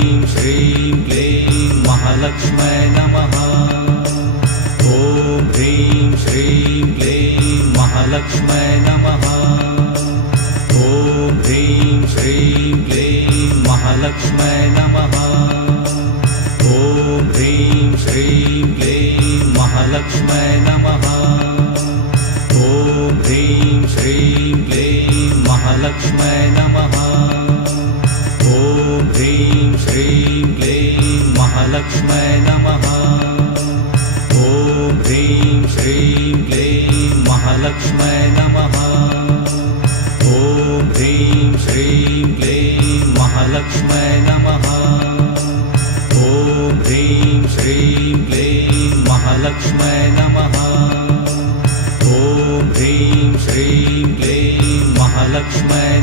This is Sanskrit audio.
श्रीं क्लीं महालक्ष्मै नमः। ॐ ह्रीं श्रीं क्लीं महालक्ष्मै नमः। ॐ ह्रीं श्रीं क्लीं महालक्ष्मै नमः। ॐ ह्रीं श्रीं क्लीं महालक्ष्मै नमः। ॐ ह्रीं श्रीं क्लीं महालक्ष्मै नमः। ॐ ह्रीं श्रीं क्लीं महालक्ष्मै नमः। ॐ ह्रीं श्रीं क्लीं महालक्ष्मै नमः। ॐ ह्रीं श्रीं क्लीं महालक्ष्मै नमः। ॐ ह्रीं श्रीं क्लीं महालक्ष्मै नमः। ॐ ह्रीं श्रीं क्लीं महालक्ष्मै